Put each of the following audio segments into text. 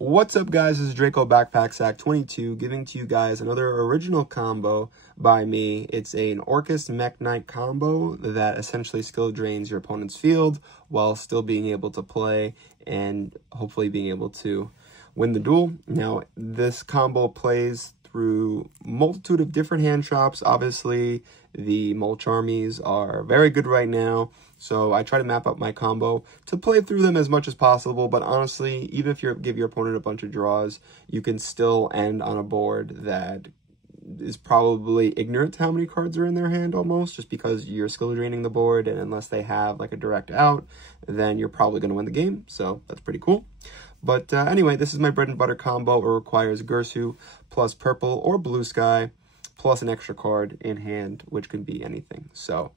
What's up, guys? This is Draco Backpack Sack 22 giving to you guys another original combo by me. It's an Orcust Mekk-Knight combo that essentially skill drains your opponent's field while still being able to play and hopefully being able to win the duel. Now, this combo plays through multitude of different hand traps. Obviously, the mulch armies are very good right now, so I try to map up my combo to play through them as much as possible. But honestly, even if you give your opponent a bunch of draws, you can still end on a board that is probably ignorant to how many cards are in their hand almost, just because you're skill draining the board, and unless they have like a direct out, then you're probably going to win the game. So that's pretty cool. But anyway, this is my bread and butter combo. It requires Gursu plus purple or blue sky plus an extra card in hand, which can be anything. So,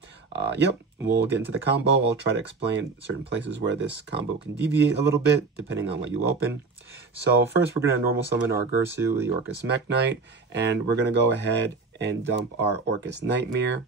yep, we'll get into the combo. I'll try to explain certain places where this combo can deviate a little bit, depending on what you open. So first, we're going to normal summon our Gursu, the Orcust Mekk-Knight, and we're going to go ahead and dump our Orcust Nightmare.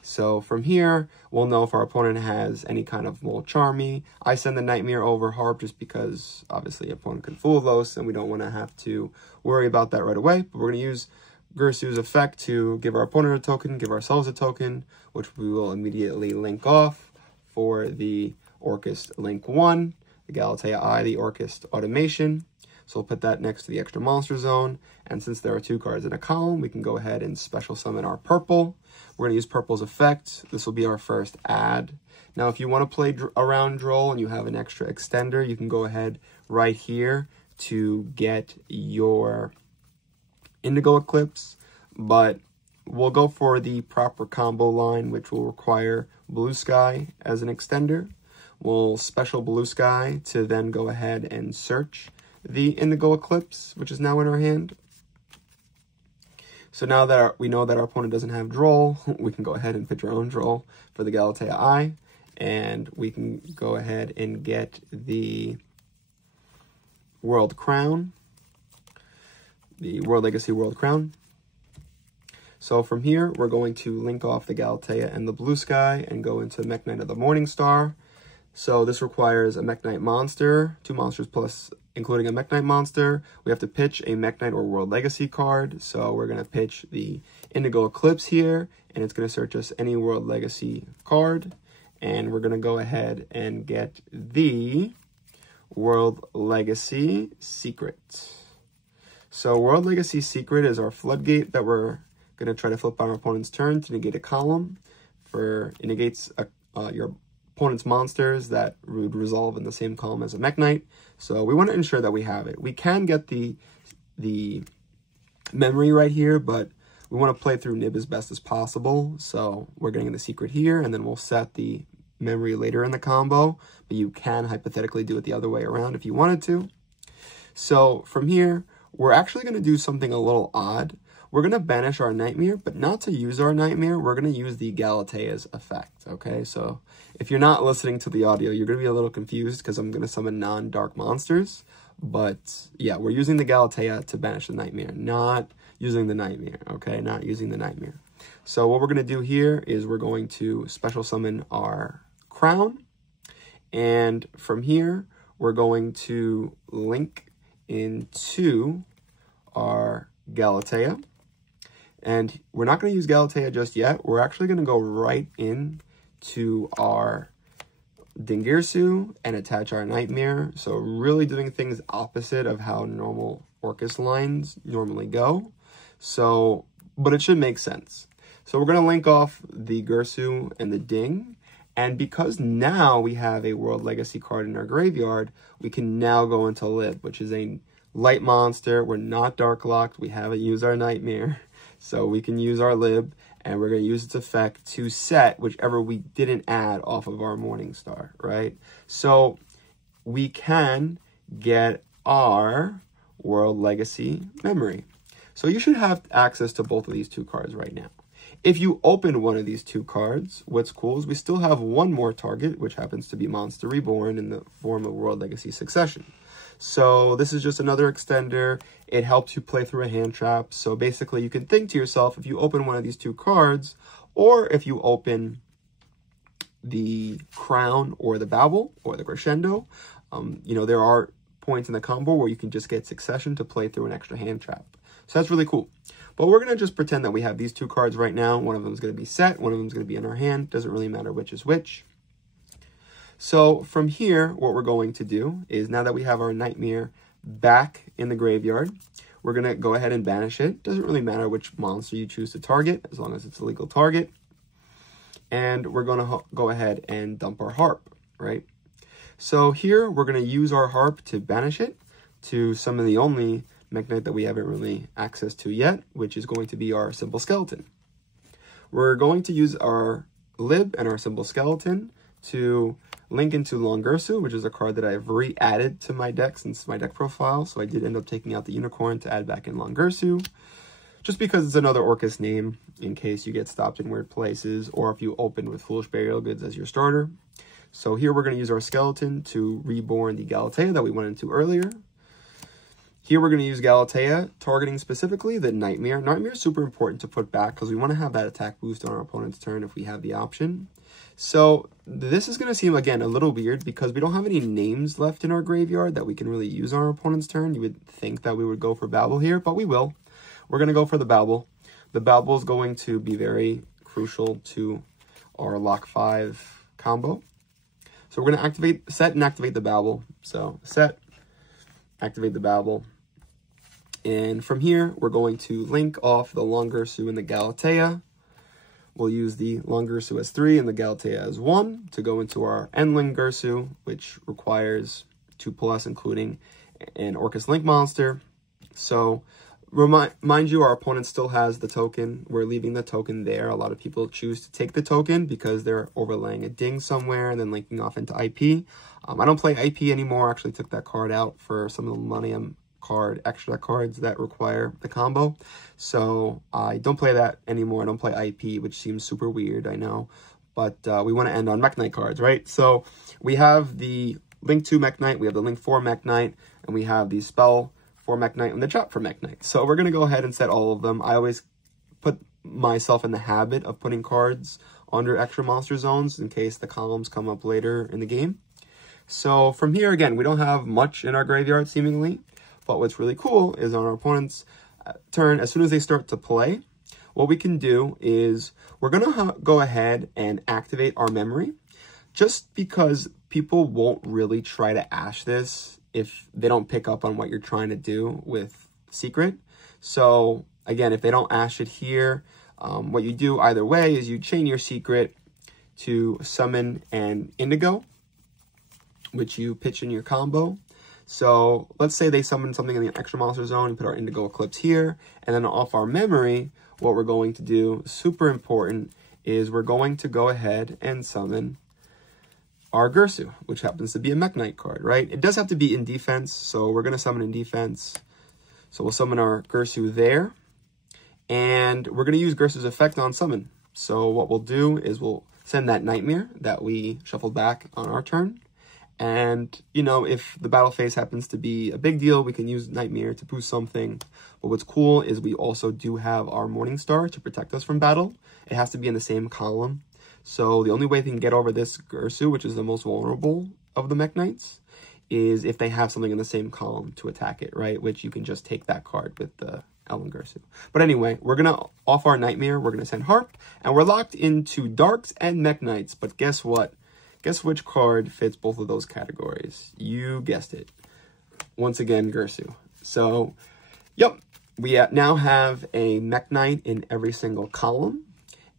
So from here, we'll know if our opponent has any kind of mulch army. I send the Nightmare over Harp just because, obviously, opponent can full Los, and we don't want to have to worry about that right away. But we're going to use Gursu's effect to give our opponent a token, give ourselves a token, which we will immediately link off for the Orcust Link 1, the Galatea Eye, the Orcust Automation. So we'll put that next to the extra monster zone. And since there are 2 cards in a column, we can go ahead and special summon our purple. We're going to use purple's effect. This will be our first add. Now, if you want to play around Droll and you have an extra extender, you can go ahead right here to get your Indigo Eclipse. But we'll go for the proper combo line, which will require blue sky as an extender. We'll special blue sky to then go ahead and search the Indigo Eclipse, which is now in our hand. So now that we know that our opponent doesn't have Droll, we can go ahead and pitch our own Droll for the Galatea Eye, and we can go ahead and get the World Crown, the World Legacy World Crown. So from here, we're going to link off the Galatea and the Blue Sky and go into Mekk-Knight of the Morning Star. So this requires a Mekk-Knight monster, 2 monsters plus including a Mekk-Knight monster. We have to pitch a Mekk-Knight or World Legacy card. So we're going to pitch the Indigo Eclipse here, and it's going to search us any World Legacy card. And we're going to go ahead and get the World Legacy Secret. So World Legacy Secret is our floodgate that we're going to try to flip on our opponent's turn to negate a column. It negates your opponent's monsters that would resolve in the same column as a Mekk-Knight. So we want to ensure that we have it. We can get the memory right here, but we want to play through Nib as best as possible. So we're getting the secret here, and then we'll set the memory later in the combo. But you can hypothetically do it the other way around if you wanted to. So from here, we're actually going to do something a little odd. We're going to banish our Nightmare, but not to use our Nightmare. We're going to use the Galatea's effect, okay? So if you're not listening to the audio, you're going to be a little confused because I'm going to summon non-dark monsters. But yeah, we're using the Galatea to banish the Nightmare, not using the Nightmare, okay? Not using the Nightmare. So what we're going to do here is we're going to special summon our Crown. And from here, we're going to link into our Galatea. And we're not going to use Galatea just yet. We're actually going to go right in to our Dingirsu and attach our Nightmare. So really doing things opposite of how normal Orcust lines normally go. So, but it should make sense. So we're going to link off the Gursu and the Ding. And because now we have a World Legacy card in our graveyard, we can now go into Lib, which is a light monster. We're not dark locked. We haven't used our Nightmare. So we can use our Lib, and we're going to use its effect to set whichever we didn't add off of our Morning Star, right? So we can get our World Legacy memory. So you should have access to both of these 2 cards right now. If you open one of these 2 cards, what's cool is we still have one more target, which happens to be Monster Reborn in the form of World Legacy Succession. So this is just another extender. It helps you play through a hand trap. So basically you can think to yourself, if you open one of these 2 cards, or if you open the Crown or the Babel or the Crescendo, you know, there are points in the combo where you can just get succession to play through an extra hand trap. So that's really cool. But we're going to just pretend that we have these 2 cards right now. One of them is going to be set. One of them is going to be in our hand. Doesn't really matter which is which. So from here, what we're going to do is, now that we have our Nightmare back in the graveyard, we're going to go ahead and banish it. Doesn't really matter which monster you choose to target, as long as it's a legal target. And we're going to go ahead and dump our harp, right? So here, we're going to use our harp to banish it to some of the only Mekk-Knight that we haven't really access to yet, which is going to be our Simple Skeleton. We're going to use our Lib and our Simple Skeleton to link into Longursu, which is a card that I've re-added to my deck since my deck profile. So I did end up taking out the Unicorn to add back in Longursu, just because it's another Orcust name in case you get stopped in weird places, or if you open with Foolish Burial Goods as your starter. So here we're going to use our Skeleton to reborn the Galatea that we went into earlier. Here we're going to use Galatea, targeting specifically the Nightmare. Nightmare is super important to put back because we want to have that attack boost on our opponent's turn if we have the option. So this is going to seem, again, a little weird because we don't have any names left in our graveyard that we can really use on our opponent's turn. You would think that we would go for Babel here, but we will. We're going to go for the Babel. The Babel is going to be very crucial to our Lock 5 combo. So we're going to set and activate the Babel. So set, activate the Babel. And from here, we're going to link off the Longursu and the Galatea. We'll use the Longursu as 3 and the Galatea as 1 to go into our Endlingursu, which requires 2+, including an Orcust Link monster. So, mind you, our opponent still has the token. We're leaving the token there. A lot of people choose to take the token because they're overlaying a ding somewhere and then linking off into IP. I don't play IP anymore. I actually took that card out for some of the Millennium extra cards that require the combo. So I don't play that anymore. I don't play IP, which seems super weird, I know. But we want to end on Mekk-Knight cards, right? So we have the Link 2 Mekk-Knight, we have the Link 4 Mekk-Knight, and we have the Spell for Mekk-Knight and the Trap for Mekk-Knight. So we're going to go ahead and set all of them. I always put myself in the habit of putting cards under extra monster zones in case the columns come up later in the game. So from here, again, we don't have much in our graveyard, seemingly. But what's really cool is on our opponent's turn, as soon as they start to play, what we can do is we're going to go ahead and activate our memory, just because people won't really try to ash this if they don't pick up on what you're trying to do with Secret. So again, if they don't ash it here, what you do either way is you chain your Secret to summon an Indigo, which you pitch in your combo. So let's say they summon something in the extra monster zone and put our Indigo Eclipse here. And then off our memory, what we're going to do, super important, is we're going to go ahead and summon our Gursu, which happens to be a Mekk-Knight card, right? It does have to be in defense, so we're going to summon in defense. So we'll summon our Gursu there. And we're going to use Gursu's effect on summon. So what we'll do is we'll send that Nightmare that we shuffled back on our turn. And, you know, if the battle phase happens to be a big deal, we can use Nightmare to boost something. But what's cool is we also do have our Morningstar to protect us from battle. It has to be in the same column. So the only way they can get over this Gursu, which is the most vulnerable of the Mekk-Knights, is if they have something in the same column to attack it, right? Which you can just take that card with the Ellen Gursu. But anyway, we're going to off our Nightmare, we're going to send Harp, and we're locked into Darks and Mekk-Knights. But guess what? Guess which card fits both of those categories? You guessed it. Once again, Gursu. So, yep, we now have a Mekk-Knight in every single column.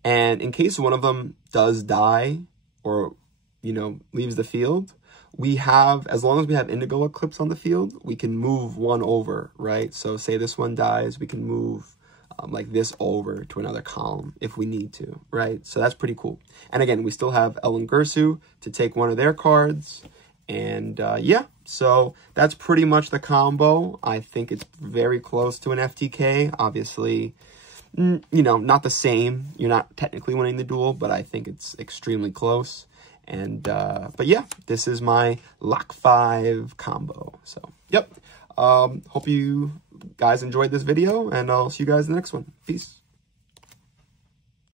And in case one of them does die or, you know, leaves the field, we have, as long as we have Indigo Eclipse on the field, we can move one over, right? So say this one dies, we can move like this over to another column if we need to, right? So that's pretty cool. And again, we still have Ellen Gursu to take one of their cards. And yeah, so that's pretty much the combo. I think it's very close to an FTK. Obviously, you know, not the same. You're not technically winning the duel, but I think it's extremely close. And, but yeah, this is my Lock 5 combo. So, yep. Hope you guys enjoyed this video, and I'll see you guys in the next one. Peace.